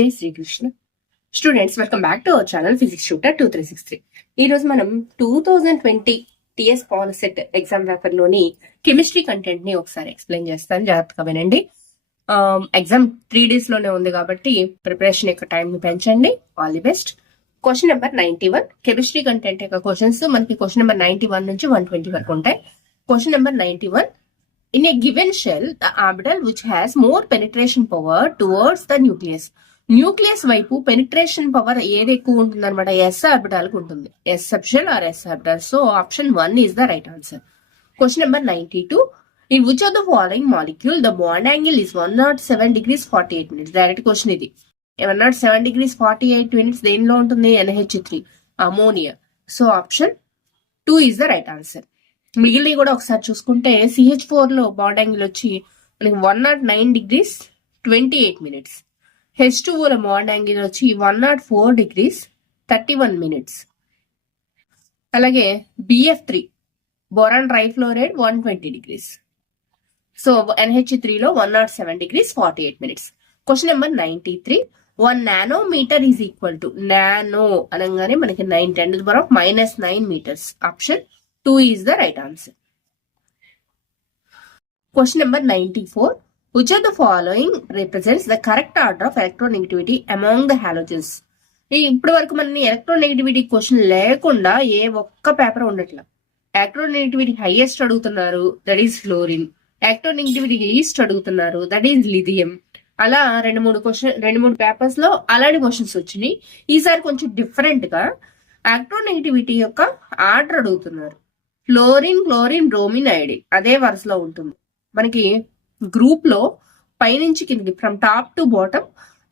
జై Srikrishna. Students, welcome back to our channel physics tutor 2363. ఈ రోజు మనం 2020 టిఎస్ పాలిసెట్ ఎగ్జామ్ పేపర్ లోని కెమిస్ట్రీ కంటెంట్ ని ఒకసారి ఎక్స్ప్లెయిన్ చేస్తాను, జాగ్రత్తగా వినండి. ఎగ్జామ్ 3 days లోనే ఉంది కాబట్టి ప్రిపరేషన్ యొక్క టైం ని పెంచండి. All the best. Question number 91 chemistry content యొక్క క్వశ్చన్స్ మనకి క్వశ్చన్ నెంబర్ 91 నుంచి 120 వరకు ఉంటాయి. Question number 91. In a given shell, the orbital which has more penetration power towards the nucleus. Nucleus వైపు పెనిట్రేషన్ పవర్ ఏది ఎక్కువ ఉంటుంది అనమాట, ఎస్ ఆర్బిటాల్ కు ఉంటుంది. S sub shell or s orbital. So option 1 is the right answer. Question number 92. In which of the following molecule the bond angle is 107 degrees 48 minutes? Direct question ఇది. 107 degrees 48 minutes దేనిలో ఉంటుంది? NH3 ammonia. So option 2 is the right answer. మిగిలినవి కూడా ఒకసారి చూసుకుంటే CH4 లో bond angle వచ్చి మనకి 109 degrees 28 minutes. H2O లో బాండ్ యాంగిల్ వచ్చి 104 degrees 31 minutes. అలాగే BF3 boron trifluoride 120 degrees. So NH3 లో 107 degrees 48 minutes. Question number 93. 1 nanometer is equal to, nano అనగానే మనకి 9 10 to the power of -9 meters. Option 2 is the right answer. Question number 94. Which of the following represents the correct order of electronegativity among the halogens? ఇప్పటి వరకు మన electronegativity question లేకుండా ఏ ఒక్క paper ఉండట్లా. Electronegativity highest అడుగుతున్నారు, that is fluorine. Electronegativity least అడుగుతున్నారు, that is lithium. అలా రెండు మూడు పేపర్స్ లో అలాంటి క్వశ్చన్స్ వచ్చినాయి. ఈసారి కొంచెం డిఫరెంట్ గా ఎలక్ట్రోనెగటివిటీ యొక్క ఆర్డర్ అడుగుతున్నారు. ఫ్లోరిన్, క్లోరిన్, బ్రోమిన్, ఐడిన్ అదే వరుసలో ఉంటుంది. మనకి గ్రూప్ లో పైనుంచి కిందకి from top to bottom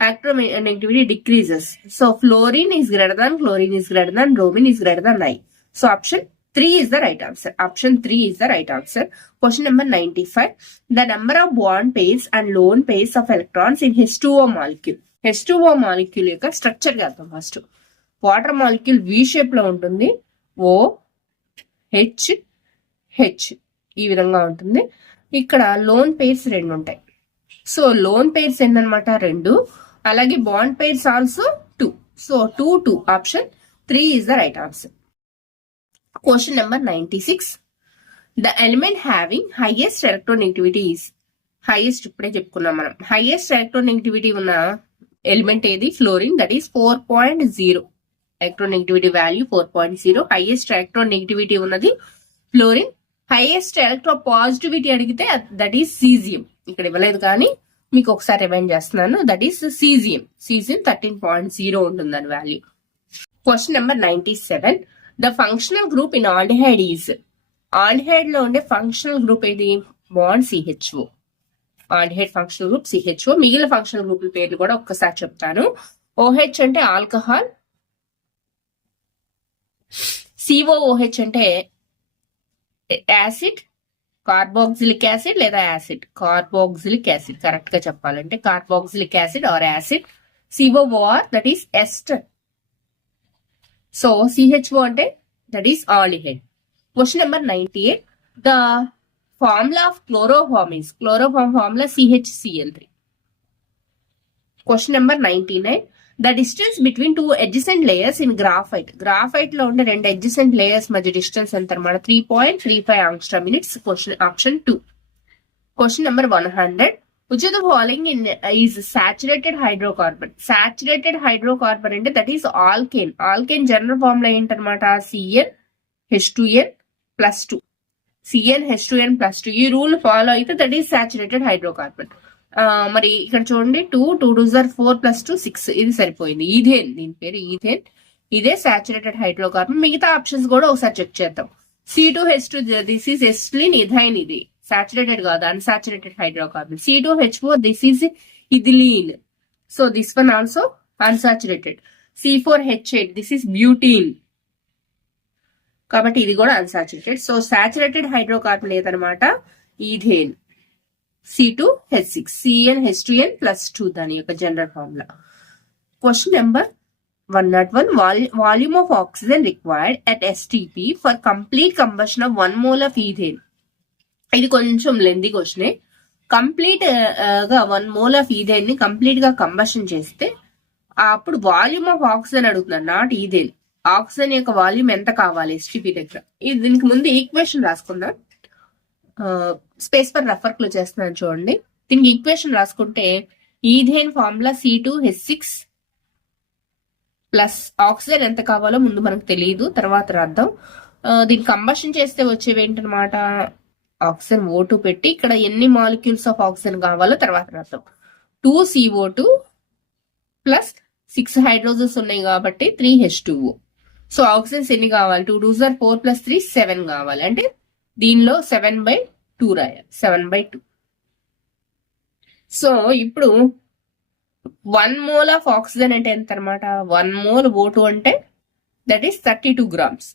electronegativity decreases. So fluorine is greater than, chlorine is greater than, bromine is greater than 9. So option 3 is the right answer. Option 3 is the right answer. Question number 95. The number of bond pairs and lone pairs of electrons in H2O molecule. H2O molecule యొక్క structure చేద్దాం first. Water molecule V shape లో ఉంటుంది. OH ఈ విధంగా ఉంటుంది. ఇక్కడ loan pairs 2 ఉంటాయి. So lone pairs ఏంటనమాట 2. అలాగే bond pairs also 2. So 2 2. Option 3 is the right answer. Question number 96. The element having highest electronegativity is, highest ఇప్పుడే చెప్పుకున్నాం మనం, హైయెస్ట్ ఎలక్ట్రోనెగటివిటీ ఉన్న ఎలిమెంట్ ఏది? Fluorine. That is 4.0. Electronegativity value 4.0. Highest electronegativity ఉన్నది fluorine. Highest electro positivity అడిగితే that is caesium. ఇక్కడ ఇవ్వలేదు కానీ మీకు ఒకసారి రిమైండ్ చేస్తున్నాను, దట్ ఈస్ సీజియం. 13.0 ఉంటుంది దాని value. Question number 97. The functional group in aldehyde is, aldehyde లో ఉండే ఫంక్షనల్ గ్రూప్ ఏది? Bond CHO. Aldehyde functional group CHO. మిగిలిన ఫంక్షనల్ గ్రూపుల పేర్లు కూడా ఒక్కసారి చెప్తాను. OH అంటే ఆల్కహాల్, COOH అంటే యాసిడ్, కార్బోక్సిలిక్ యాసిడ్ లేదా యాసిడ్, కార్బోక్సిలిక్ యాసిడ్ కరెక్ట్ గా చెప్పాలంటే carboxylic acid or acid. COOR that is ester. So CHO అంటే that is aldehyde. Question number 98. The formula of chloroform is, chloroform formula CHCl3. Question number 99. The distance between 2 adjacent layers in graphite. Graphite లో ఉండే 2 adjacent layers మధ్య distance ఎంత అనమాట? 3.35 angstrom minutes. Question option 2. Question number 100. Which of the following is saturated hydrocarbon? Saturated hydrocarbon అంటే that is alkane. Alkane general formula ఏంటనమాట? CnH2n+2. CnH2n+2. ఈ rule follow అయితే that is saturated hydrocarbon. మరి ఇక్కడ చూడండి 2 2 2 4 + 2 6. ఇది సరిపోయింది. ఈథేన్, దీని పేరు ఈథేన్. ఇదే సాచురేటెడ్ హైడ్రోకార్బన్. మిగతా ఆప్షన్స్ కూడా ఒకసారి చెక్ చేద్దాం. C2H2 this is acetylene, ethyne. ఇది సాచురేటెడ్ కాదు, unsaturated hydrocarbon. C2H4 this is ethylene. So this one also unsaturated. C4H8 this is butene. కాబట్టి ఇది కూడా అన్సాచురేటెడ్. సో సాచురేటెడ్ హైడ్రోకార్బన్ ఏదనమాట? ఈథేన్. C2H6. CnH2n+2 దాని యొక్క general formula. Question number 101. Volume of oxygen required at STP for complete combustion of 1 mole of ethane. ఇది కొంచెం లెందీ క్వశ్చనే. కంప్లీట్ గా 1 mole ఆఫ్ ఈథేన్ ని కంప్లీట్ గా కంబషన్ చేస్తే అప్పుడు వాల్యూమ్ ఆఫ్ ఆక్సిజన్ అడుగుతున్నారు, నాట్ ఈథేన్. ఆక్సిజన్ యొక్క వాల్యూమ్ ఎంత కావాలి ఎస్టిపి దగ్గర. ఇది దీనికి ముందు ఈక్వేషన్ రాసుకుందాం. స్పేస్ ఫర్ రఫర్ క్లో చేస్తున్నాను చూడండి. దీనికి ఈక్వేషన్ రాసుకుంటే ethane formula C2H6 plus oxygen ఎంత కావాలో ముందు మనకు తెలియదు, తర్వాత రాద్దాం. దీన్ని కంబషన్ చేస్తే వచ్చేవి ఏంటనమాట, ఆక్సిజన్ O2 పెట్టి ఇక్కడ ఎన్ని మాలిక్యూల్స్ ఆఫ్ ఆక్సిజన్ కావాలో తర్వాత రాద్దాం. 2CO2 ప్లస్ 6 హైడ్రోజన్స్ ఉన్నాయి కాబట్టి 3H2O. సో ఆక్సిజన్స్ ఎన్ని కావాలి, 2 2 4 ప్లస్ 3 7 కావాలి. అంటే దీనిలో 7/2 రాయాలి, 7/2. సో ఇప్పుడు 1 మోల్ ఆఫ్ ఆక్సిజన్ అంటే ఎంత అనమాట, 1 మోల్ O2 అంటే దట్ ఈస్ 32 గ్రామ్స్.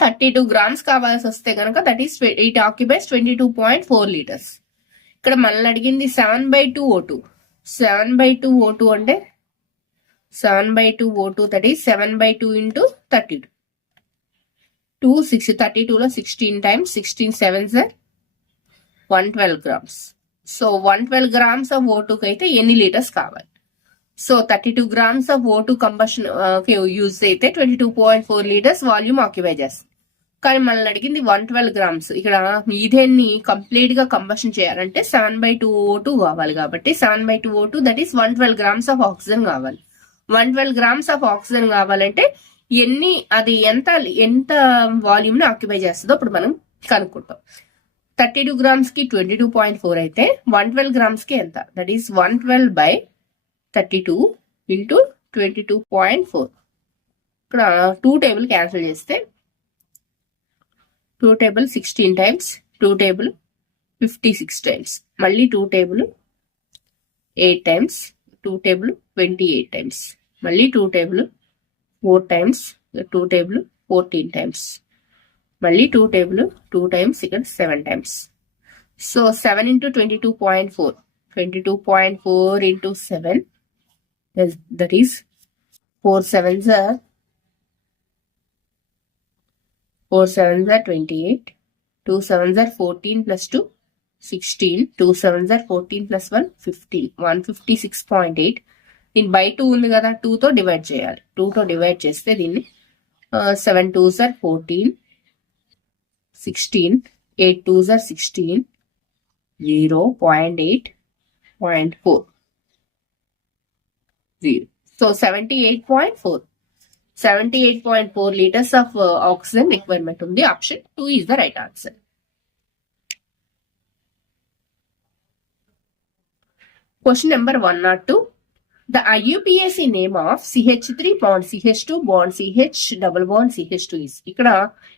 32 గ్రామ్స్ కావాల్సి వస్తే కనుక that is it occupies 22.4 litres. ఇక్కడ మనల్ని అడిగింది 7/2 O2. 7/2 O2 అంటే 7/2 O2 that is 7/2 into 32. 32లో 16 times 16 7s 112 grams. So 112 grams of O2 అయితే ఎన్ని లీటర్స్ కావాలి. So 32 grams of O2 combustion use అయితే 22.4 లీటర్స్ వాల్యూమ్ ఆక్యుపై చేస్తుంది. కానీ మనల్ని అడిగింది 112 గ్రామ్స్. ఇక్కడ ఈథేన్ ని కంప్లీట్ గా కంబషన్ చేయాలంటే 7/2 O2 కావాలి కాబట్టి 7/2 O2 that is 112 grams of oxygen కావాలి. 112 గ్రామ్స్ ఆఫ్ ఆక్సిజన్ కావాలంటే అది ఎంత వాల్యూమ్ ని ఆక్యుపై చేస్తుందో ఇప్పుడు మనం కనుక్కుంటాం. 32 గ్రామ్స్ కి 22.4 అయితే 112 గ్రామ్స్ కి ఎంత, దట్ ఈస్ 112/32 ఇంటూ 22.4. ఇక్కడ 2 టేబుల్ క్యాన్సిల్ చేస్తే 2 టేబుల్ 16 టైమ్స్, 2 టేబుల్ 56 టైమ్స్, మళ్ళీ 2 టేబుల్ 8 టైమ్స్, 2 టేబుల్ 28 టైమ్స్, మళ్ళీ 2 టేబుల్ 4 టైమ్స్, 2 టేబుల్ 14 టైమ్స్, మళ్ళీ 2 టేబుల్ 2 టైమ్స్, ఇక్కడ 7 times. So 7 into 22.4, 22.4 into 7 that is 4 7s are 28, 2 7s are 14 plus 2 16, 2 7s are 14 plus 1 15, 156.8. దీని by 2 ఉంది కదా, 2 తో divide చేయాలి. 2 తో డివైడ్ చేస్తే దీన్ని 7 2s are 14, 16, 8 2s are 16, 0.8.4, 0. So 78.4 liters of oxygen requirement ఉంది. Option 2 is the right answer. Question number 102. The IUPAC name of CH3 bond CH2 bond CH double bond CH2 is. ఇక్కడ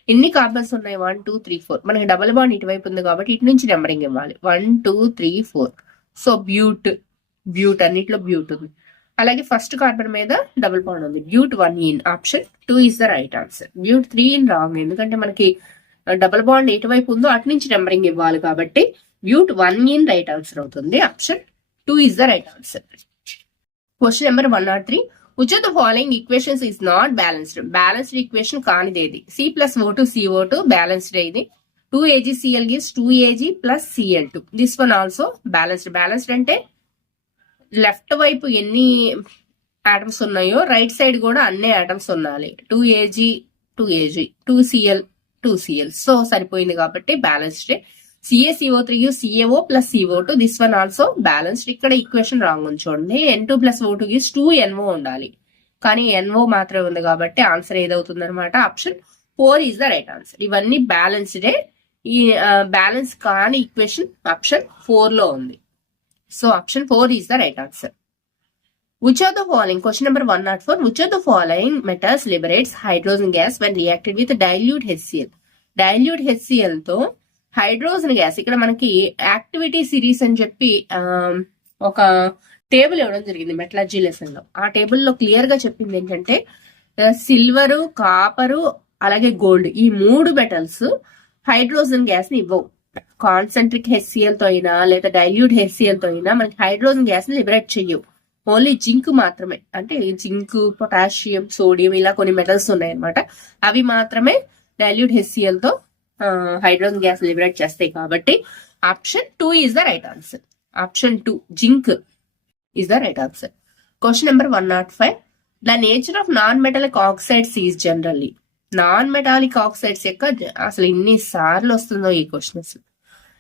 ఎన్ని carbons ఉన్నాయి, 1 2 3 4. మనకి double bond ఇటువైపు ఉంది కాబట్టి ఇటు నుంచి నెంబరింగ్ ఇవ్వాలి, 1 2 3 4. సో బ్యూట్ అన్నిట్లో బ్యూట్ ఉంది. అలాగే ఫస్ట్ కార్బన్ మీద డబుల్ బాండ్ ఉంది, బ్యూట్ 1 in. Option 2 is the right answer. బ్యూట్ 3 in wrong, ఎందుకంటే మనకి డబుల్ బాండ్ ఎటువైపు ఉందో అటు నుంచి నెంబరింగ్ ఇవ్వాలి కాబట్టి బ్యూట్ 1 ఇన్ రైట్ ఆన్సర్ అవుతుంది. Option 2 is the right answer. Question number 103. Which of the following equations is not balanced? Balanced equation కానిదేది. C plus O2 CO2 balanced ఇది. 2AgCl gives 2Ag plus Cl2. This one also balanced. Balanced అంటే left వైపు ఎన్ని atoms ఉన్నాయో right side కూడా అన్ని atoms ఉండాలి. 2Ag 2Ag 2Cl 2Cl. So సరిపోయింది కాబట్టి balanced. CaCO3 CaO plus CO2. This one also balanced. ఇక్కడ ఈక్వేషన్ రాంగ్ ఉంది చూడండి. N2 plus O2 gives 2NO ఉండాలి, కానీ NO మాత్రమే ఉంది కాబట్టి ఆన్సర్ ఏదవుతుంది అనమాట, option 4 is the right answer. ఇవన్నీ బ్యాలెన్స్డే. ఈ బ్యాలెన్స్ కాని ఈక్వేషన్ ఆప్షన్ 4 లో ఉంది. So option 4 is the right answer. Which of the following, question number 104, which of the following metals liberates hydrogen gas when reacted with dilute HCl? Dilute HCl తో hydrogen gas, ఇక్కడ మనకి activity series అని చెప్పి ఒక table ఇవ్వడం జరిగింది metallurgy lesson లో. ఆ టేబుల్లో క్లియర్ గా చెప్పింది ఏంటంటే సిల్వరు, కాపరు, అలాగే గోల్డ్, ఈ 3 మెటల్స్ హైడ్రోజన్ గ్యాస్ ని ఇవ్వవు. కాన్సెంట్రిక్ హెచ్సిఎల్ తో అయినా లేదా డైల్యూట్ హెచ్సిఎల్ తో అయినా మనకి హైడ్రోజన్ గ్యాస్ ని లిబరేట్ చెయ్యవు. ఓన్లీ జింక్ మాత్రమే, అంటే జింక్, పొటాషియం, సోడియం ఇలా కొన్ని మెటల్స్ ఉన్నాయన్నమాట. అవి మాత్రమే డైల్యూట్ హెచ్సిఎల్ తో హైడ్రోజన్ గ్యాస్ లిబరేట్ చేస్తాయి కాబట్టి option 2 is the right answer. Option 2 zinc is the right answer. Question number 105. The nature of non metallic oxides is generally. Non metallic oxides యొక్క అసలు ఎన్ని సార్లు వస్తుందో ఈ క్వశ్చన్స్.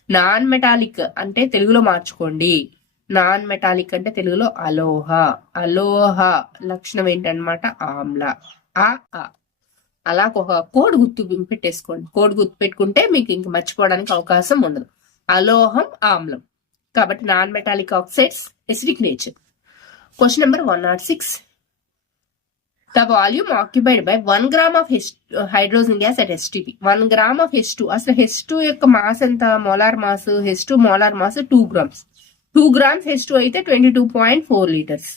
నాన్ మెటాలిక్ అంటే తెలుగులో మార్చుకోండి. నాన్ మెటాలిక్ అంటే తెలుగులో అలోహ. అలోహ లక్షణం ఏంటన్నమాట? ఆమ్ల. ఆ అలా ఒక కోడ్ గుర్తు పెట్టేసుకోండి. కోడ్ గుర్తు పెట్టుకుంటే మీకు ఇంక మర్చిపోవడానికి అవకాశం ఉండదు. అలోహం, ఆమ్లం. కాబట్టి non metallic oxides acidic nature. Question number 106. The volume occupied by 1 gram of hydrogen gas at H2. 1 gram of H2. అసలు H2 యొక్క మాస్ ఎంత? Molar mass. H2 molar mass 2 grams. 2 grams H2 అయితే 22.4 లీటర్స్.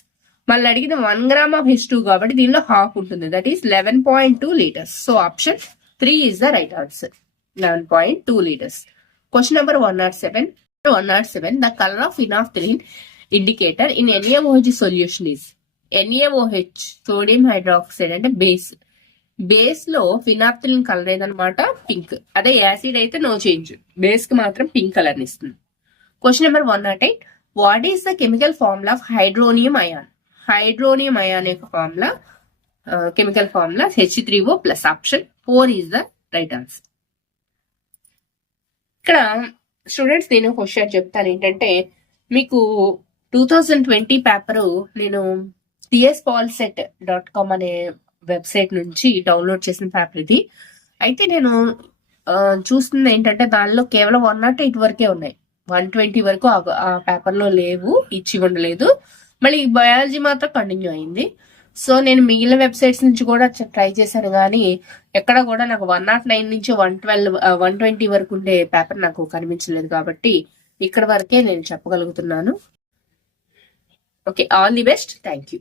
మళ్ళీ అడిగిన 1 gram of H2 కాబట్టి దీనిలో half ఉంటుంది. That is 11.2 litres. So option 3 is the right answer. 11.2 litres. Question number 107. The colour of phenolphthalein indicator in NaOH solution is. NaOH sodium hydroxide అంటే base. Base లో phenolphthalein colour ఏదన్నమాట? Pink. అదే acid అయితే no change. Base కి మాత్రం pink colour ఇస్తుంది. Question number 108. What is the chemical formula of hydronium ion? Hydronium ion యొక్క formula, chemical formula H3O plus. Option 4 is the right answer. ఇక్కడ students నేను question చెప్తాను ఏంటంటే, మీకు 2020 పేపరు నేను TSPolSet.com అనే వెబ్సైట్ నుంచి డౌన్లోడ్ చేసిన పేపర్ ఇది. అయితే నేను చూస్తుంది ఏంటంటే దానిలో కేవలం 108 వరకే ఉన్నాయి. 120 వరకు ఆ పేపర్ లో లేవు, ఇచ్చి ఉండలేదు. మళ్ళీ బయాలజీ మాత్రం కంటిన్యూ అయింది. సో నేను మిగిలిన వెబ్సైట్స్ నుంచి కూడా ట్రై చేశాను, కానీ ఎక్కడ కూడా నాకు 109 నుంచి 120 వరకు ఉండే పేపర్ నాకు కనిపించలేదు. కాబట్టి ఇక్కడ వరకే నేను చెప్పగలుగుతున్నాను. Okay, all the best. Thank you.